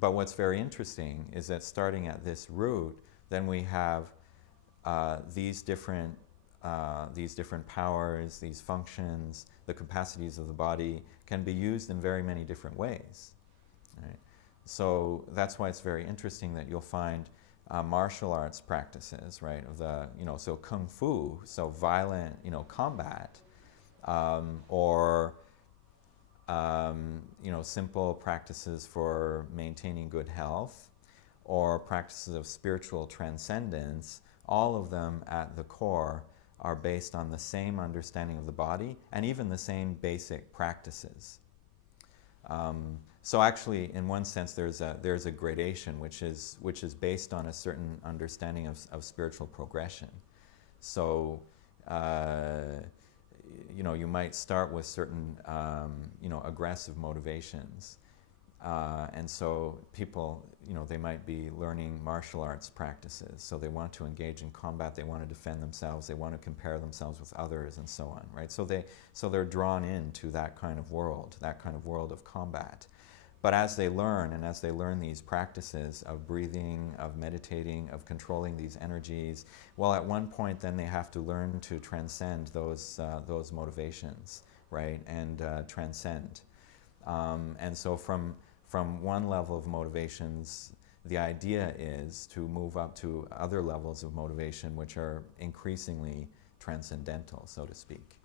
But what's very interesting is that starting at this root, then we have these different powers, these functions, the capacities of the body can be used in very many different ways. Right? So that's why it's very interesting that you'll find martial arts practices, right? Of the, so kung fu, so violent, combat, or simple practices for maintaining good health, or practices of spiritual transcendence. All of them at the core are based on the same understanding of the body and even the same basic practices. So actually, in one sense, there's a gradation which is based on a certain understanding of spiritual progression. So you might start with certain aggressive motivations, and so people, they might be learning martial arts practices. So they want to engage in combat, they want to defend themselves, they want to compare themselves with others, and so on, right? So they're drawn into that kind of world of combat. But as they learn these practices of breathing, of meditating, of controlling these energies, well, at one point then they have to learn to transcend those motivations, right? And transcend. And so from one level of motivations, the idea is to move up to other levels of motivation which are increasingly transcendental, so to speak.